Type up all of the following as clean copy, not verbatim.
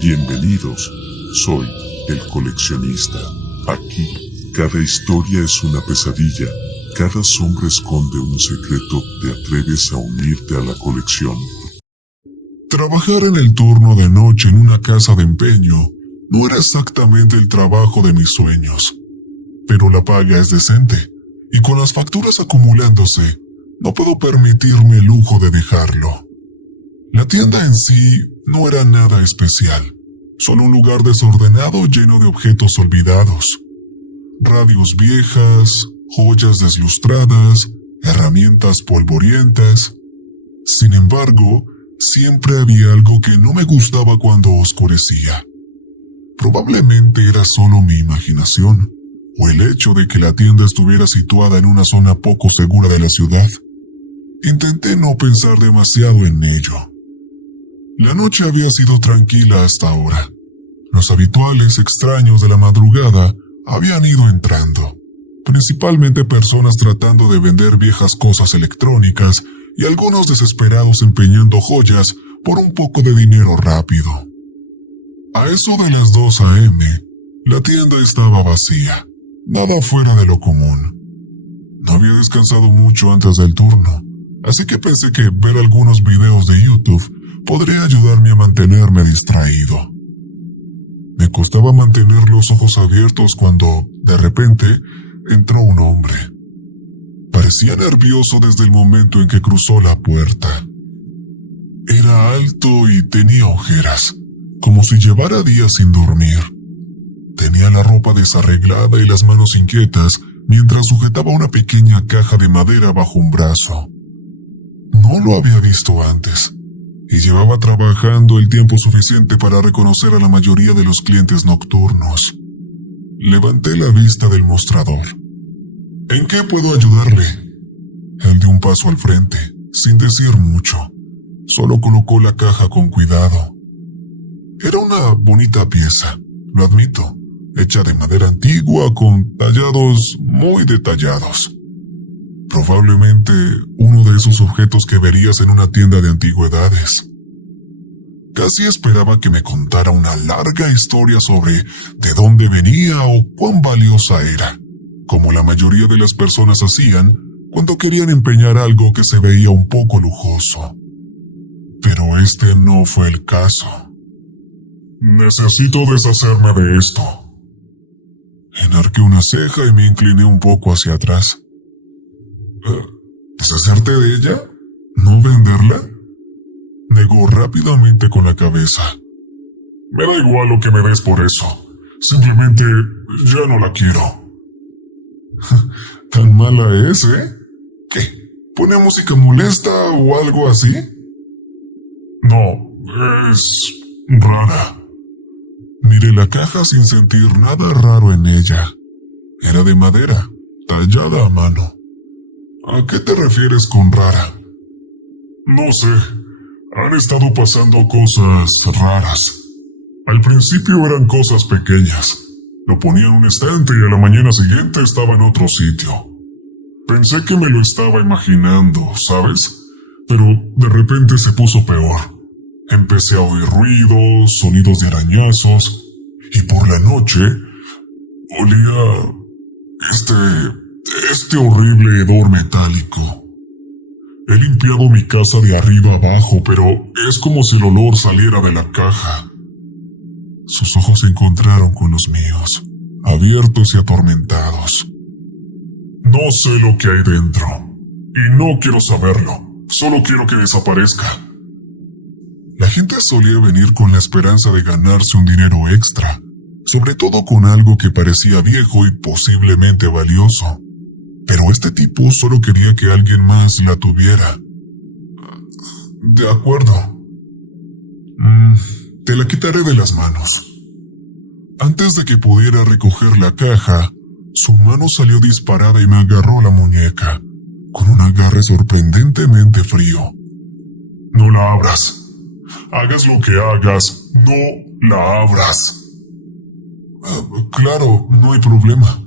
Bienvenidos, soy el coleccionista. Aquí, cada historia es una pesadilla, cada sombra esconde un secreto. ¿Te atreves a unirte a la colección? Trabajar en el turno de noche en una casa de empeño no era exactamente el trabajo de mis sueños, pero la paga es decente, y con las facturas acumulándose, no puedo permitirme el lujo de dejarlo. La tienda en sí no era nada especial, solo un lugar desordenado lleno de objetos olvidados. Radios viejas, joyas deslustradas, herramientas polvorientas. Sin embargo, siempre había algo que no me gustaba cuando oscurecía. Probablemente era solo mi imaginación, o el hecho de que la tienda estuviera situada en una zona poco segura de la ciudad. Intenté no pensar demasiado en ello. La noche había sido tranquila hasta ahora. Los habituales extraños de la madrugada habían ido entrando, principalmente personas tratando de vender viejas cosas electrónicas y algunos desesperados empeñando joyas por un poco de dinero rápido. A eso de las 2 a.m., la tienda estaba vacía, nada fuera de lo común. No había descansado mucho antes del turno, así que pensé que ver algunos videos de YouTube podría ayudarme a mantenerme distraído. Me costaba mantener los ojos abiertos cuando, de repente, entró un hombre. Parecía nervioso desde el momento en que cruzó la puerta. Era alto y tenía ojeras, como si llevara días sin dormir. Tenía la ropa desarreglada y las manos inquietas mientras sujetaba una pequeña caja de madera bajo un brazo. No lo había visto antes, y llevaba trabajando el tiempo suficiente para reconocer a la mayoría de los clientes nocturnos. Levanté la vista del mostrador. ¿En qué puedo ayudarle? Él dio un paso al frente, sin decir mucho. Solo colocó la caja con cuidado. Era una bonita pieza, lo admito, hecha de madera antigua con tallados muy detallados. Probablemente uno de esos objetos que verías en una tienda de antigüedades. Casi esperaba que me contara una larga historia sobre de dónde venía o cuán valiosa era, como la mayoría de las personas hacían cuando querían empeñar algo que se veía un poco lujoso. Pero este no fue el caso. Necesito deshacerme de esto. Enarqué una ceja y me incliné un poco hacia atrás. ¿Deshacerte de ella? ¿No venderla? Negó rápidamente con la cabeza. Me da igual lo que me des por eso. Simplemente ya no la quiero. ¿Tan mala es, ¿Qué? ¿Pone música molesta o algo así? No, es rara. Miré la caja sin sentir nada raro en ella. Era de madera, tallada a mano. ¿A qué te refieres con rara? No sé. Han estado pasando cosas raras. Al principio eran cosas pequeñas. Lo ponía en un estante y a la mañana siguiente estaba en otro sitio. Pensé que me lo estaba imaginando, ¿sabes? Pero de repente se puso peor. Empecé a oír ruidos, sonidos de arañazos, y por la noche olía este horrible hedor metálico. He limpiado mi casa de arriba abajo, pero es como si el olor saliera de la caja. Sus ojos se encontraron con los míos, abiertos y atormentados. No sé lo que hay dentro, y no quiero saberlo. Solo quiero que desaparezca. La gente solía venir con la esperanza de ganarse un dinero extra, sobre todo con algo que parecía viejo y posiblemente valioso. Pero este tipo solo quería que alguien más la tuviera. De acuerdo. Te la quitaré de las manos. Antes de que pudiera recoger la caja, su mano salió disparada y me agarró la muñeca, con un agarre sorprendentemente frío. No la abras. Hagas lo que hagas, no la abras. Claro, no hay problema.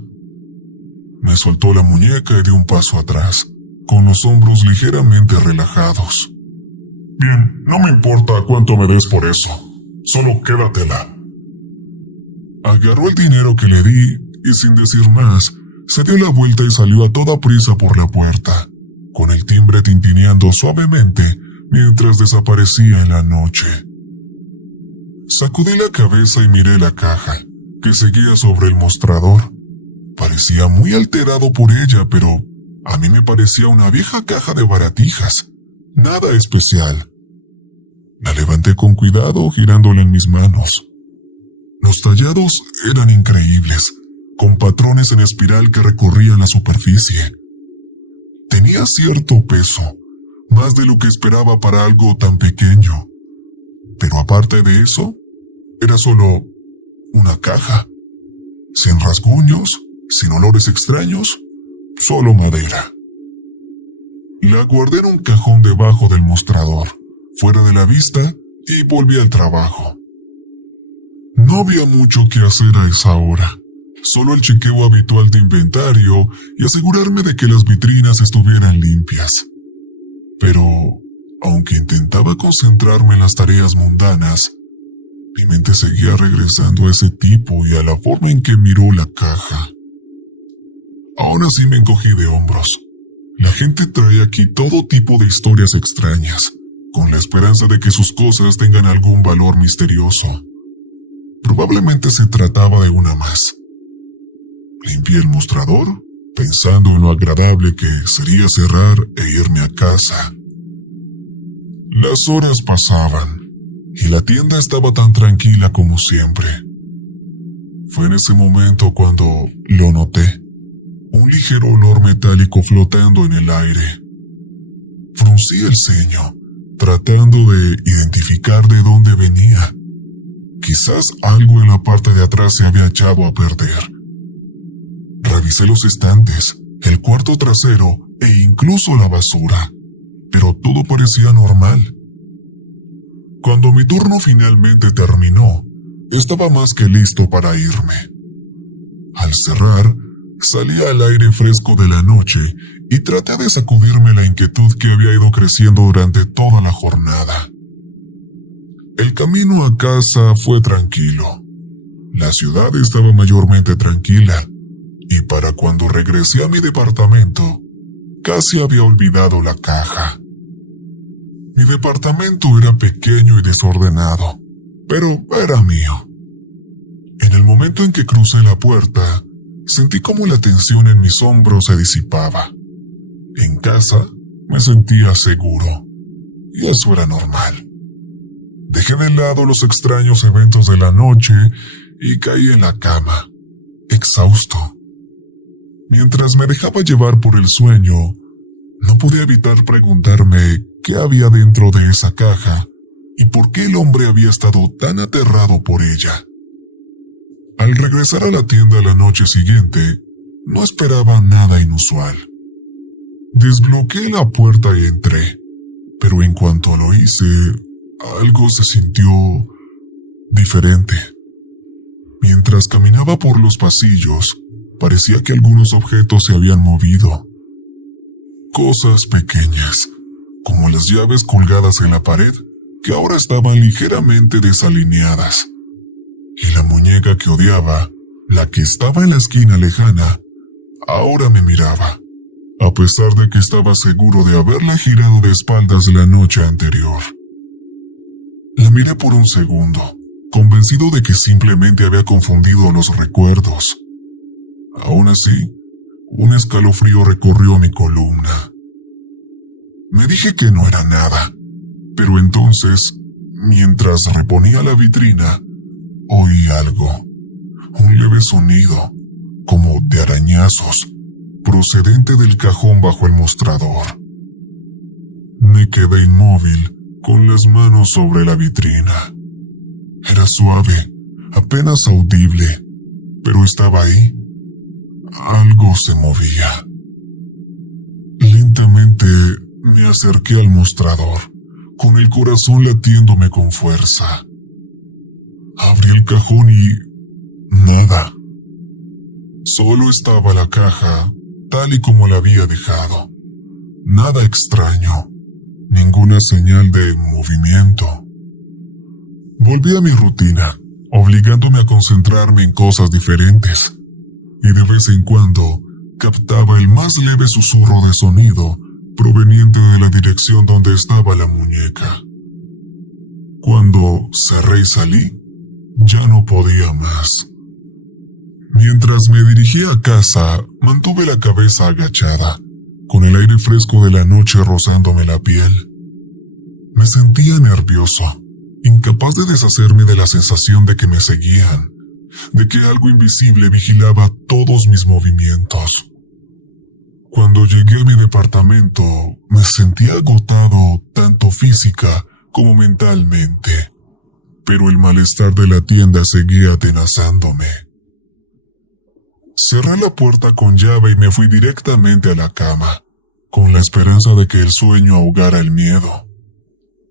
Me soltó la muñeca y dio un paso atrás, con los hombros ligeramente relajados. Bien, no me importa cuánto me des por eso. Solo quédatela. Agarró el dinero que le di y sin decir más, se dio la vuelta y salió a toda prisa por la puerta, con el timbre tintineando suavemente mientras desaparecía en la noche. Sacudí la cabeza y miré la caja, que seguía sobre el mostrador. Parecía muy alterado por ella, pero a mí me parecía una vieja caja de baratijas. Nada especial. La levanté con cuidado, girándola en mis manos. Los tallados eran increíbles, con patrones en espiral que recorrían la superficie. Tenía cierto peso, más de lo que esperaba para algo tan pequeño. Pero aparte de eso, era solo una caja. Sin rasguños, sin olores extraños, solo madera. La guardé en un cajón debajo del mostrador, fuera de la vista, y volví al trabajo. No había mucho que hacer a esa hora, solo el chequeo habitual de inventario y asegurarme de que las vitrinas estuvieran limpias. Pero, aunque intentaba concentrarme en las tareas mundanas, mi mente seguía regresando a ese tipo y a la forma en que miró la caja. Aún así me encogí de hombros. La gente trae aquí todo tipo de historias extrañas, con la esperanza de que sus cosas tengan algún valor misterioso. Probablemente se trataba de una más. Limpié el mostrador, pensando en lo agradable que sería cerrar e irme a casa. Las horas pasaban, y la tienda estaba tan tranquila como siempre. Fue en ese momento cuando lo noté. Un ligero olor metálico flotando en el aire. Fruncí el ceño, tratando de identificar de dónde venía. Quizás algo en la parte de atrás se había echado a perder. Revisé los estantes, el cuarto trasero e incluso la basura, pero todo parecía normal. Cuando mi turno finalmente terminó, estaba más que listo para irme. Al cerrar, salí al aire fresco de la noche y traté de sacudirme la inquietud que había ido creciendo durante toda la jornada. El camino a casa fue tranquilo. La ciudad estaba mayormente tranquila, y para cuando regresé a mi departamento, casi había olvidado la caja. Mi departamento era pequeño y desordenado, pero era mío. En el momento en que crucé la puerta, sentí como la tensión en mis hombros se disipaba. En casa me sentía seguro, y eso era normal. Dejé de lado los extraños eventos de la noche y caí en la cama, exhausto. Mientras me dejaba llevar por el sueño, no pude evitar preguntarme qué había dentro de esa caja y por qué el hombre había estado tan aterrado por ella. Al regresar a la tienda la noche siguiente, no esperaba nada inusual. Desbloqueé la puerta y entré, pero en cuanto lo hice, algo se sintió diferente. Mientras caminaba por los pasillos, parecía que algunos objetos se habían movido. Cosas pequeñas, como las llaves colgadas en la pared, que ahora estaban ligeramente desalineadas. Y la muñeca que odiaba, la que estaba en la esquina lejana, ahora me miraba, a pesar de que estaba seguro de haberla girado de espaldas la noche anterior. La miré por un segundo, convencido de que simplemente había confundido los recuerdos. Aún así, un escalofrío recorrió mi columna. Me dije que no era nada, pero entonces, mientras reponía la vitrina, oí algo, un leve sonido, como de arañazos, procedente del cajón bajo el mostrador. Me quedé inmóvil, con las manos sobre la vitrina. Era suave, apenas audible, pero estaba ahí. Algo se movía. Lentamente me acerqué al mostrador, con el corazón latiéndome con fuerza. Abrí el cajón y... nada. Solo estaba la caja, tal y como la había dejado. Nada extraño, ninguna señal de movimiento. Volví a mi rutina, obligándome a concentrarme en cosas diferentes, y de vez en cuando captaba el más leve susurro de sonido proveniente de la dirección donde estaba la muñeca. Cuando cerré y salí, ya no podía más. Mientras me dirigía a casa, mantuve la cabeza agachada, con el aire fresco de la noche rozándome la piel. Me sentía nervioso, incapaz de deshacerme de la sensación de que me seguían, de que algo invisible vigilaba todos mis movimientos. Cuando llegué a mi departamento, me sentía agotado tanto física como mentalmente, pero el malestar de la tienda seguía atenazándome. Cerré la puerta con llave y me fui directamente a la cama, con la esperanza de que el sueño ahogara el miedo.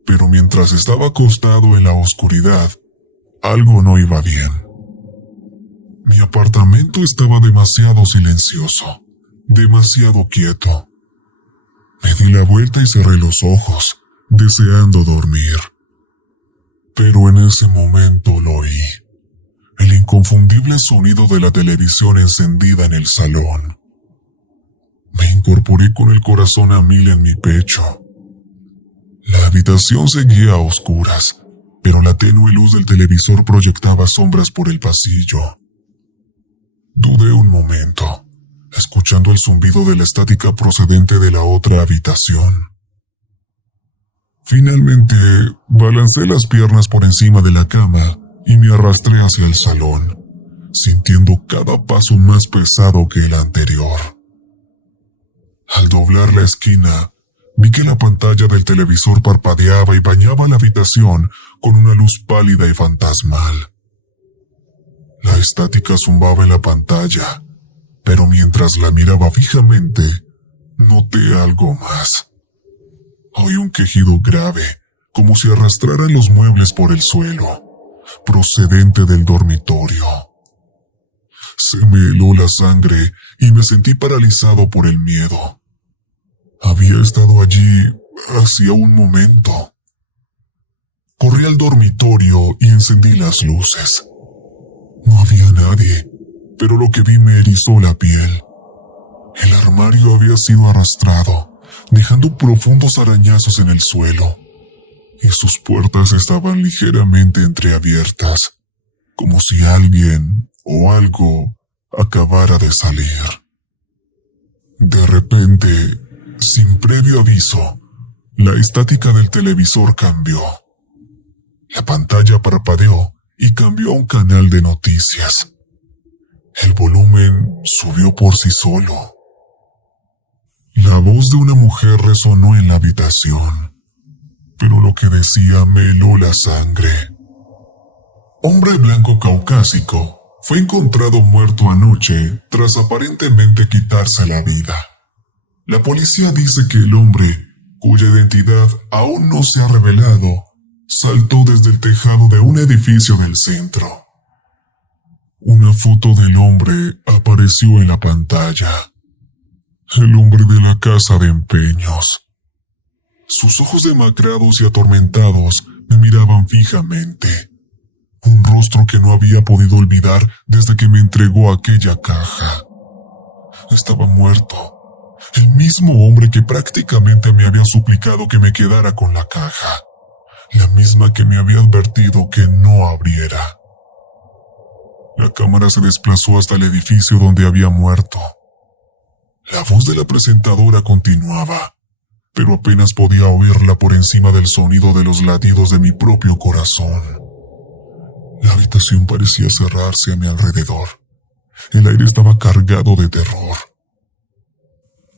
Pero mientras estaba acostado en la oscuridad, algo no iba bien. Mi apartamento estaba demasiado silencioso, demasiado quieto. Me di la vuelta y cerré los ojos, deseando dormir. Pero en ese momento lo oí. El inconfundible sonido de la televisión encendida en el salón. Me incorporé con el corazón a mil en mi pecho. La habitación seguía a oscuras, pero la tenue luz del televisor proyectaba sombras por el pasillo. Dudé un momento, escuchando el zumbido de la estática procedente de la otra habitación. Finalmente, balancé las piernas por encima de la cama y me arrastré hacia el salón, sintiendo cada paso más pesado que el anterior. Al doblar la esquina, vi que la pantalla del televisor parpadeaba y bañaba la habitación con una luz pálida y fantasmal. La estática zumbaba en la pantalla, pero mientras la miraba fijamente, noté algo más. Oí un quejido grave, como si arrastraran los muebles por el suelo, procedente del dormitorio. Se me heló la sangre y me sentí paralizado por el miedo. Había estado allí hacía un momento. Corrí al dormitorio y encendí las luces. No había nadie, pero lo que vi me erizó la piel. El armario había sido arrastrado, dejando profundos arañazos en el suelo, y sus puertas estaban ligeramente entreabiertas, como si alguien o algo acabara de salir. De repente, sin previo aviso, la estática del televisor cambió. La pantalla parpadeó y cambió a un canal de noticias. El volumen subió por sí solo. La voz de una mujer resonó en la habitación, pero lo que decía me heló la sangre. Hombre blanco caucásico fue encontrado muerto anoche tras aparentemente quitarse la vida. La policía dice que el hombre, cuya identidad aún no se ha revelado, saltó desde el tejado de un edificio del centro. Una foto del hombre apareció en la pantalla. El hombre de la casa de empeños. Sus ojos demacrados y atormentados me miraban fijamente. Un rostro que no había podido olvidar desde que me entregó aquella caja. Estaba muerto. El mismo hombre que prácticamente me había suplicado que me quedara con la caja. La misma que me había advertido que no abriera. La cámara se desplazó hasta el edificio donde había muerto. La voz de la presentadora continuaba, pero apenas podía oírla por encima del sonido de los latidos de mi propio corazón. La habitación parecía cerrarse a mi alrededor. El aire estaba cargado de terror.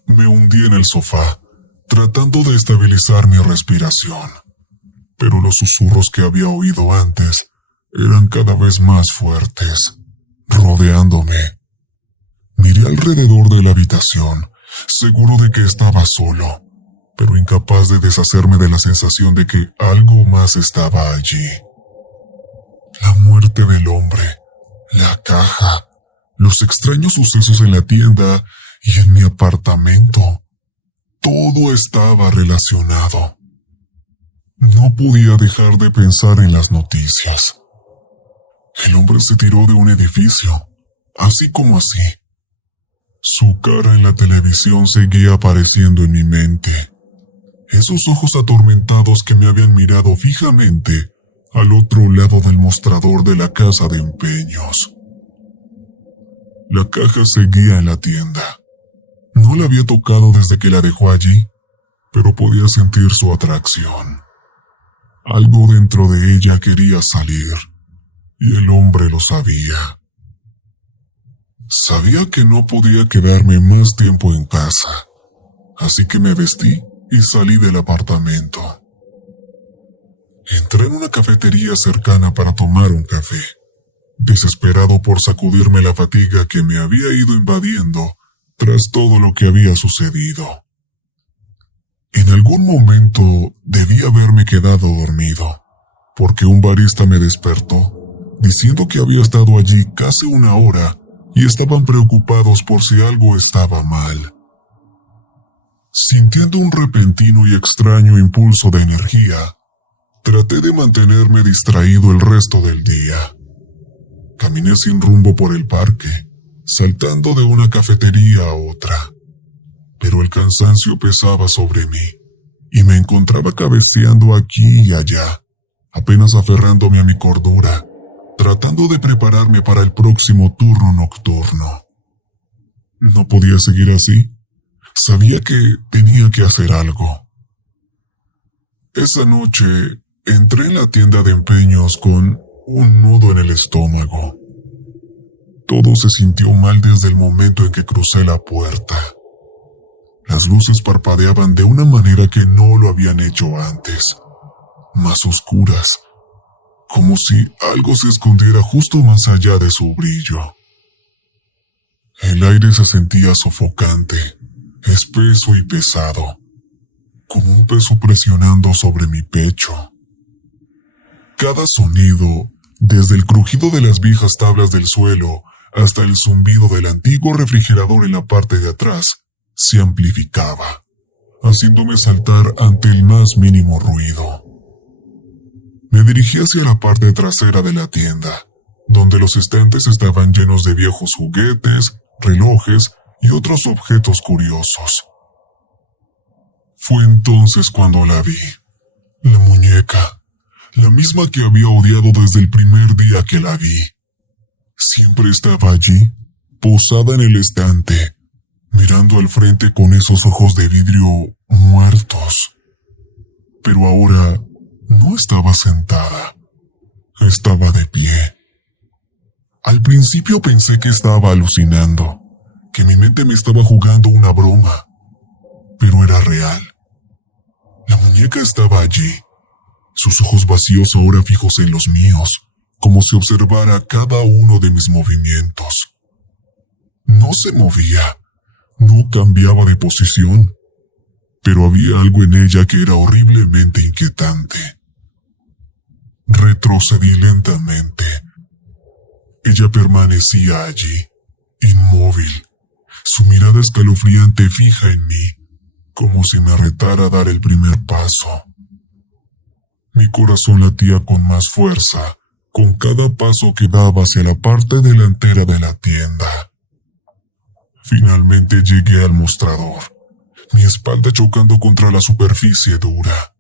Me hundí en el sofá, tratando de estabilizar mi respiración, pero los susurros que había oído antes eran cada vez más fuertes, rodeándome. Miré alrededor de la habitación, seguro de que estaba solo, pero incapaz de deshacerme de la sensación de que algo más estaba allí. La muerte del hombre, la caja, los extraños sucesos en la tienda y en mi apartamento. Todo estaba relacionado. No podía dejar de pensar en las noticias. El hombre se tiró de un edificio, así como así. Su cara en la televisión seguía apareciendo en mi mente. Esos ojos atormentados que me habían mirado fijamente al otro lado del mostrador de la casa de empeños. La caja seguía en la tienda. No la había tocado desde que la dejó allí, pero podía sentir su atracción. Algo dentro de ella quería salir, y el hombre lo sabía. Sabía que no podía quedarme más tiempo en casa, así que me vestí y salí del apartamento. Entré en una cafetería cercana para tomar un café, desesperado por sacudirme la fatiga que me había ido invadiendo tras todo lo que había sucedido. En algún momento debí haberme quedado dormido, porque un barista me despertó, diciendo que había estado allí casi una hora y estaban preocupados por si algo estaba mal. Sintiendo un repentino y extraño impulso de energía, traté de mantenerme distraído el resto del día. Caminé sin rumbo por el parque, saltando de una cafetería a otra. Pero el cansancio pesaba sobre mí, y me encontraba cabeceando aquí y allá, apenas aferrándome a mi cordura, tratando de prepararme para el próximo turno nocturno. No podía seguir así. Sabía que tenía que hacer algo. Esa noche entré en la tienda de empeños con un nudo en el estómago. Todo se sintió mal desde el momento en que crucé la puerta. Las luces parpadeaban de una manera que no lo habían hecho antes, más oscuras, como si algo se escondiera justo más allá de su brillo. El aire se sentía sofocante, espeso y pesado, como un peso presionando sobre mi pecho. Cada sonido, desde el crujido de las viejas tablas del suelo hasta el zumbido del antiguo refrigerador en la parte de atrás, se amplificaba, haciéndome saltar ante el más mínimo ruido. Me dirigí hacia la parte trasera de la tienda, donde los estantes estaban llenos de viejos juguetes, relojes y otros objetos curiosos. Fue entonces cuando la vi. La muñeca, la misma que había odiado desde el primer día que la vi. Siempre estaba allí, posada en el estante, mirando al frente con esos ojos de vidrio muertos. Pero ahora no estaba sentada, estaba de pie. Al principio pensé que estaba alucinando, que mi mente me estaba jugando una broma, pero era real. La muñeca estaba allí, sus ojos vacíos ahora fijos en los míos, como si observara cada uno de mis movimientos. No se movía, no cambiaba de posición, pero había algo en ella que era horriblemente inquietante. Retrocedí lentamente. Ella permanecía allí, inmóvil, su mirada escalofriante fija en mí, como si me retara a dar el primer paso. Mi corazón latía con más fuerza, con cada paso que daba hacia la parte delantera de la tienda. Finalmente llegué al mostrador, mi espalda chocando contra la superficie dura.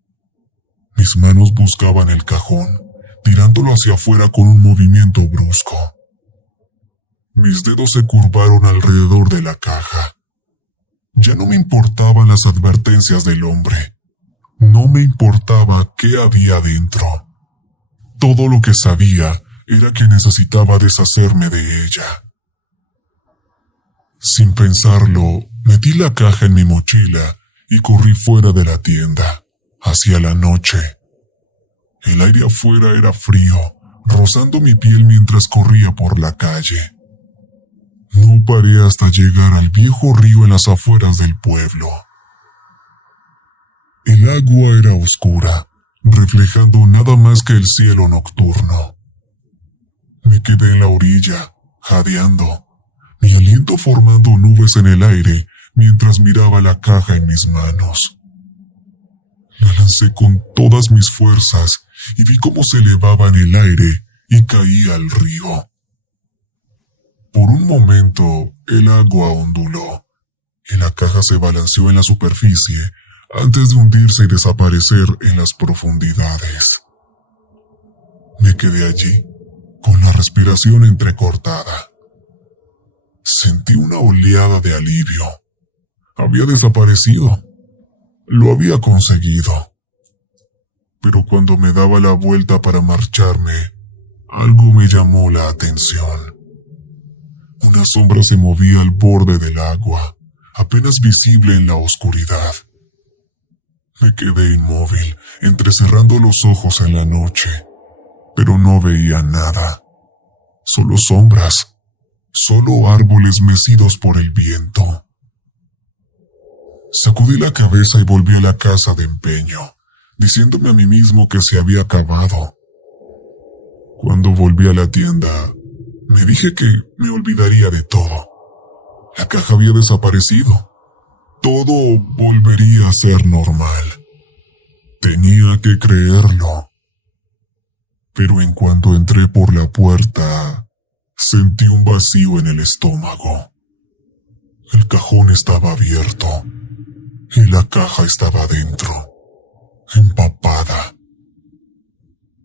Mis manos buscaban el cajón, tirándolo hacia afuera con un movimiento brusco. Mis dedos se curvaron alrededor de la caja. Ya no me importaban las advertencias del hombre. No me importaba qué había dentro. Todo lo que sabía era que necesitaba deshacerme de ella. Sin pensarlo, metí la caja en mi mochila y corrí fuera de la tienda, hacia la noche. El aire afuera era frío, rozando mi piel mientras corría por la calle. No paré hasta llegar al viejo río en las afueras del pueblo. El agua era oscura, reflejando nada más que el cielo nocturno. Me quedé en la orilla, jadeando, mi aliento formando nubes en el aire mientras miraba la caja en mis manos. La lancé con todas mis fuerzas y vi cómo se elevaba en el aire y caía al río. Por un momento, el agua onduló y la caja se balanceó en la superficie antes de hundirse y desaparecer en las profundidades. Me quedé allí, con la respiración entrecortada. Sentí una oleada de alivio. Había desaparecido. Lo había conseguido. Pero cuando me daba la vuelta para marcharme, algo me llamó la atención. Una sombra se movía al borde del agua, apenas visible en la oscuridad. Me quedé inmóvil, entrecerrando los ojos en la noche, pero no veía nada. Solo sombras, solo árboles mecidos por el viento. Sacudí la cabeza y volví a la casa de empeño, diciéndome a mí mismo que se había acabado. Cuando volví a la tienda, me dije que me olvidaría de todo. La caja había desaparecido. Todo volvería a ser normal. Tenía que creerlo. Pero en cuanto entré por la puerta, sentí un vacío en el estómago. El cajón estaba abierto y la caja estaba adentro, empapada.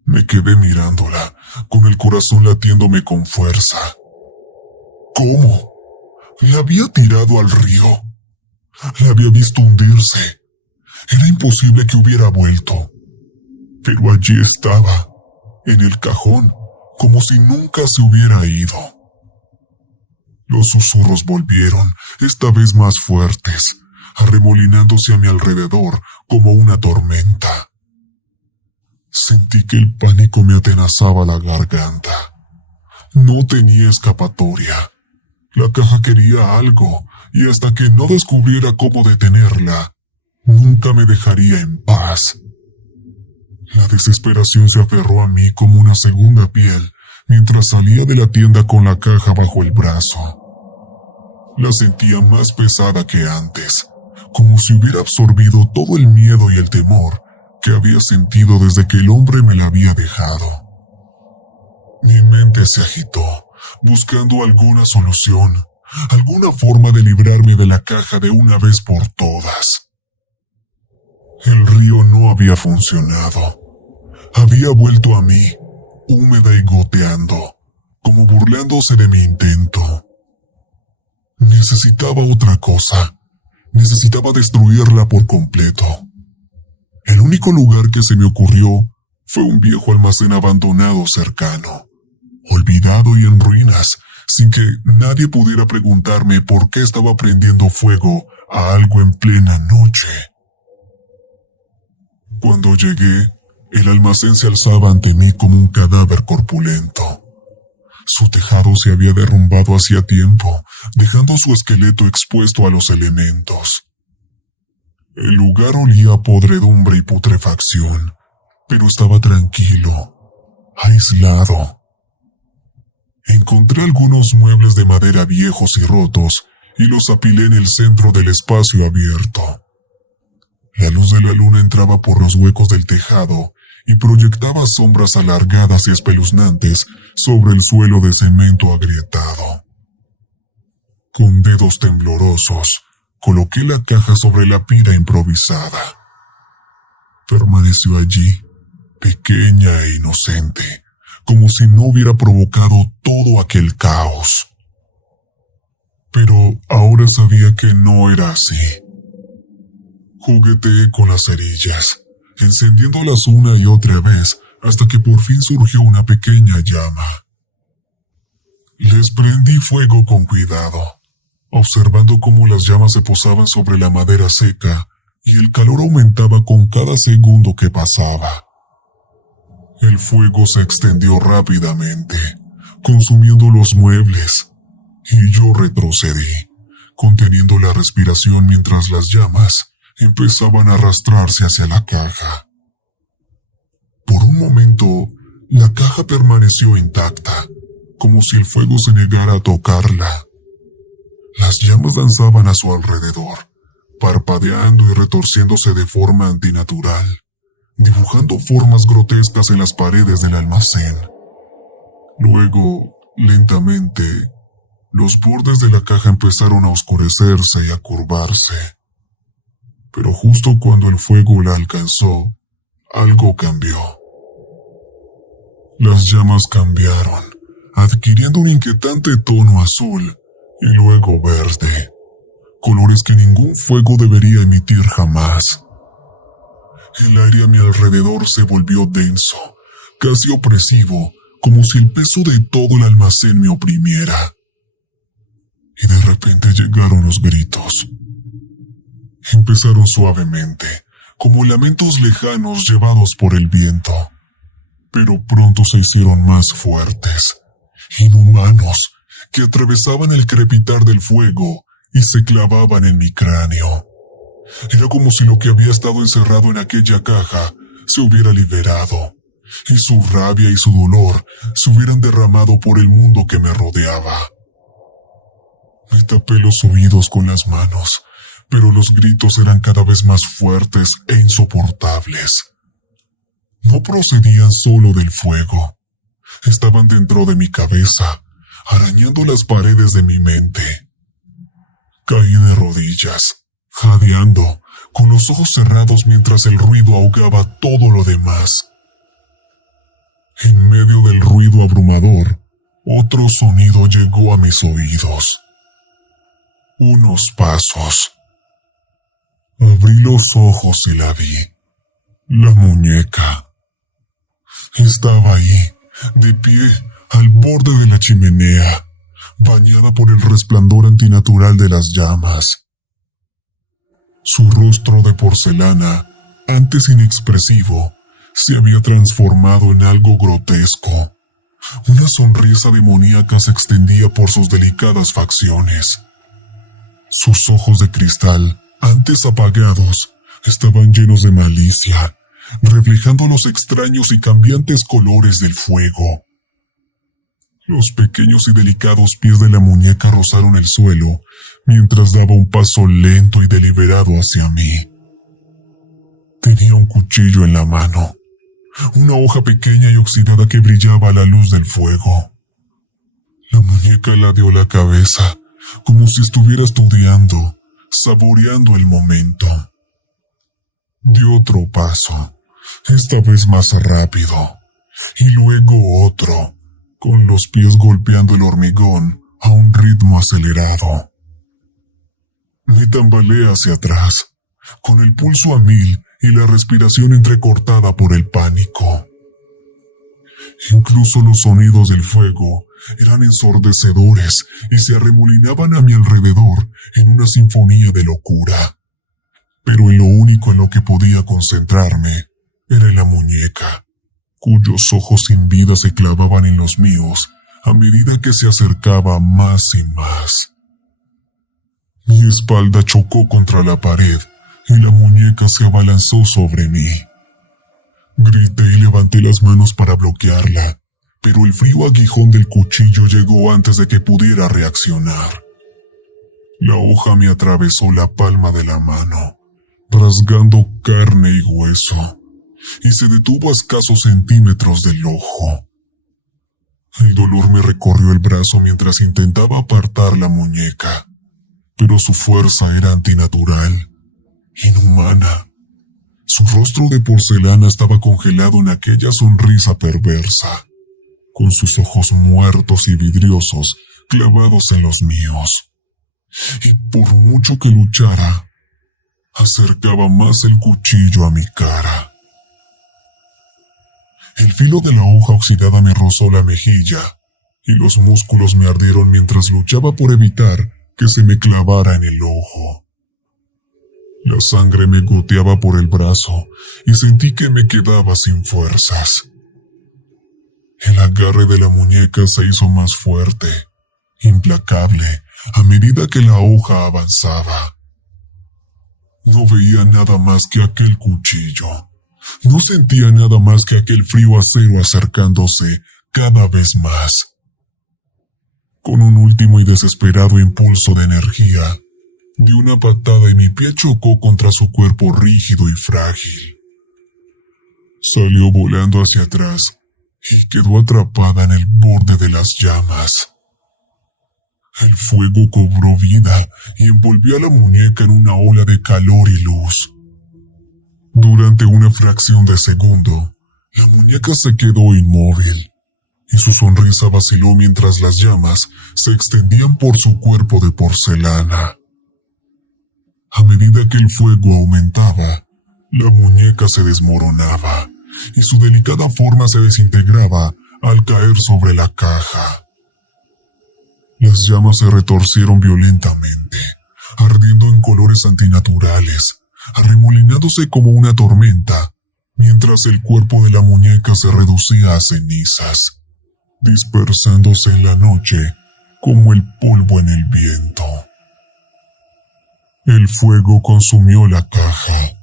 Me quedé mirándola, con el corazón latiéndome con fuerza. ¿Cómo? La había tirado al río. La había visto hundirse. Era imposible que hubiera vuelto. Pero allí estaba, en el cajón, como si nunca se hubiera ido. Los susurros volvieron, esta vez más fuertes, arremolinándose a mi alrededor como una tormenta. Sentí que el pánico me atenazaba la garganta. No tenía escapatoria. La caja quería algo, y hasta que no descubriera cómo detenerla, nunca me dejaría en paz. La desesperación se aferró a mí como una segunda piel, mientras salía de la tienda con la caja bajo el brazo. La sentía más pesada que antes, como si hubiera absorbido todo el miedo y el temor que había sentido desde que el hombre me la había dejado. Mi mente se agitó, buscando alguna solución, alguna forma de librarme de la caja de una vez por todas. El río no había funcionado. Había vuelto a mí, húmeda y goteando, como burlándose de mi intento. Necesitaba otra cosa. Necesitaba destruirla por completo. El único lugar que se me ocurrió fue un viejo almacén abandonado cercano, olvidado y en ruinas, sin que nadie pudiera preguntarme por qué estaba prendiendo fuego a algo en plena noche. Cuando llegué, el almacén se alzaba ante mí como un cadáver corpulento. Su tejado se había derrumbado hacía tiempo, dejando su esqueleto expuesto a los elementos. El lugar olía a podredumbre y putrefacción, pero estaba tranquilo, aislado. Encontré algunos muebles de madera viejos y rotos y los apilé en el centro del espacio abierto. La luz de la luna entraba por los huecos del tejado y proyectaba sombras alargadas y espeluznantes sobre el suelo de cemento agrietado. Con dedos temblorosos, coloqué la caja sobre la pira improvisada. Permaneció allí, pequeña e inocente, como si no hubiera provocado todo aquel caos. Pero ahora sabía que no era así. Jugueteé con las cerillas, encendiéndolas una y otra vez hasta que por fin surgió una pequeña llama. Les prendí fuego con cuidado, observando cómo las llamas se posaban sobre la madera seca y el calor aumentaba con cada segundo que pasaba. El fuego se extendió rápidamente, consumiendo los muebles, y yo retrocedí, conteniendo la respiración mientras las llamas empezaban a arrastrarse hacia la caja. Por un momento, la caja permaneció intacta, como si el fuego se negara a tocarla. Las llamas danzaban a su alrededor, parpadeando y retorciéndose de forma antinatural, dibujando formas grotescas en las paredes del almacén. Luego, lentamente, los bordes de la caja empezaron a oscurecerse y a curvarse. Pero justo cuando el fuego la alcanzó, algo cambió. Las llamas cambiaron, adquiriendo un inquietante tono azul y luego verde, colores que ningún fuego debería emitir jamás. El aire a mi alrededor se volvió denso, casi opresivo, como si el peso de todo el almacén me oprimiera. Y de repente llegaron los gritos. Empezaron suavemente, como lamentos lejanos llevados por el viento, pero pronto se hicieron más fuertes, inhumanos, que atravesaban el crepitar del fuego y se clavaban en mi cráneo. Era como si lo que había estado encerrado en aquella caja se hubiera liberado, y su rabia y su dolor se hubieran derramado por el mundo que me rodeaba. Me tapé los oídos con las manos, pero los gritos eran cada vez más fuertes e insoportables. No procedían solo del fuego. Estaban dentro de mi cabeza, arañando las paredes de mi mente. Caí de rodillas, jadeando, con los ojos cerrados mientras el ruido ahogaba todo lo demás. En medio del ruido abrumador, otro sonido llegó a mis oídos. Unos pasos. Abrí los ojos y la vi. La muñeca. Estaba ahí, de pie, al borde de la chimenea, bañada por el resplandor antinatural de las llamas. Su rostro de porcelana, antes inexpresivo, se había transformado en algo grotesco. Una sonrisa demoníaca se extendía por sus delicadas facciones. Sus ojos de cristal, antes apagados, estaban llenos de malicia, reflejando los extraños y cambiantes colores del fuego. Los pequeños y delicados pies de la muñeca rozaron el suelo, mientras daba un paso lento y deliberado hacia mí. Tenía un cuchillo en la mano, una hoja pequeña y oxidada que brillaba a la luz del fuego. La muñeca ladeó la cabeza, como si estuviera estudiando, saboreando el momento. Dio otro paso, esta vez más rápido, y luego otro, con los pies golpeando el hormigón a un ritmo acelerado. Me tambaleé hacia atrás, con el pulso a 1000 y la respiración entrecortada por el pánico. Incluso los sonidos del fuego eran ensordecedores y se arremolinaban a mi alrededor en una sinfonía de locura. Pero en lo único en lo que podía concentrarme era en la muñeca, cuyos ojos sin vida se clavaban en los míos a medida que se acercaba más y más. Mi espalda chocó contra la pared y la muñeca se abalanzó sobre mí. Grité y levanté las manos para bloquearla, pero el frío aguijón del cuchillo llegó antes de que pudiera reaccionar. La hoja me atravesó la palma de la mano, rasgando carne y hueso, y se detuvo a escasos centímetros del ojo. El dolor me recorrió el brazo mientras intentaba apartar la muñeca, pero su fuerza era antinatural, inhumana. Su rostro de porcelana estaba congelado en aquella sonrisa perversa, con sus ojos muertos y vidriosos clavados en los míos. Y por mucho que luchara, acercaba más el cuchillo a mi cara. El filo de la hoja oxidada me rozó la mejilla, y los músculos me ardieron mientras luchaba por evitar que se me clavara en el ojo. La sangre me goteaba por el brazo y sentí que me quedaba sin fuerzas. El agarre de la muñeca se hizo más fuerte, implacable, a medida que la hoja avanzaba. No veía nada más que aquel cuchillo. No sentía nada más que aquel frío acero acercándose cada vez más. Con un último y desesperado impulso de energía, Di una patada y mi pie chocó contra su cuerpo rígido y frágil. Salió volando hacia atrás y quedó atrapada en el borde de las llamas. El fuego cobró vida y envolvió a la muñeca en una ola de calor y luz. Durante una fracción de segundo, la muñeca se quedó inmóvil y su sonrisa vaciló mientras las llamas se extendían por su cuerpo de porcelana. A medida que el fuego aumentaba, la muñeca se desmoronaba y su delicada forma se desintegraba al caer sobre la caja. Las llamas se retorcieron violentamente, ardiendo en colores antinaturales, arremolinándose como una tormenta, mientras el cuerpo de la muñeca se reducía a cenizas, dispersándose en la noche como el polvo en el viento. El fuego consumió la caja.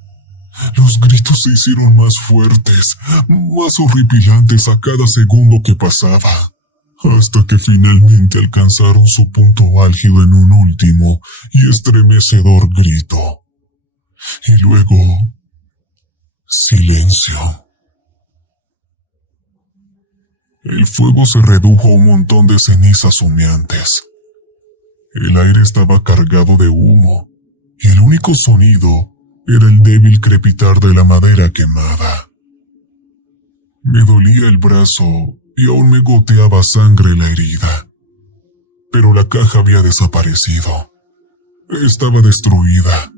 Los gritos se hicieron más fuertes, más horripilantes a cada segundo que pasaba, hasta que finalmente alcanzaron su punto álgido en un último y estremecedor grito. Y luego, silencio. El fuego se redujo a un montón de cenizas humeantes. El aire estaba cargado de humo, y el único sonido era el débil crepitar de la madera quemada. Me dolía el brazo y aún me goteaba sangre la herida. Pero la caja había desaparecido. Estaba destruida.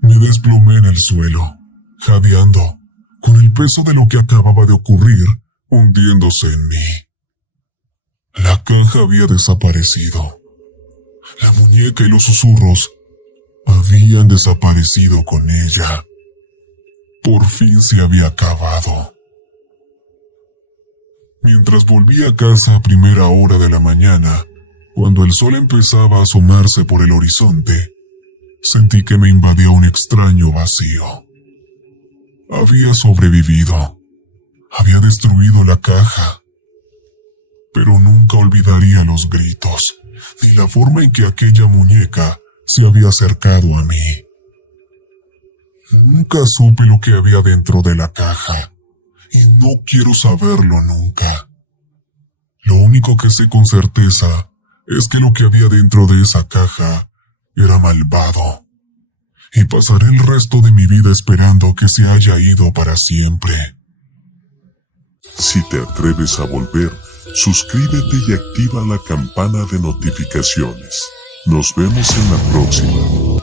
Me desplomé en el suelo, jadeando, con el peso de lo que acababa de ocurrir hundiéndose en mí. La caja había desaparecido. La muñeca y los susurros habían desaparecido con ella. Por fin se había acabado. Mientras volví a casa a primera hora de la mañana, cuando el sol empezaba a asomarse por el horizonte, sentí que me invadía un extraño vacío. Había sobrevivido. Había destruido la caja. Pero nunca olvidaría los gritos, ni la forma en que aquella muñeca se había acercado a mí. Nunca supe lo que había dentro de la caja, y no quiero saberlo nunca. Lo único que sé con certeza es que lo que había dentro de esa caja era malvado, y pasaré el resto de mi vida esperando que se haya ido para siempre. Si te atreves a volver, suscríbete y activa la campana de notificaciones. Nos vemos en la próxima.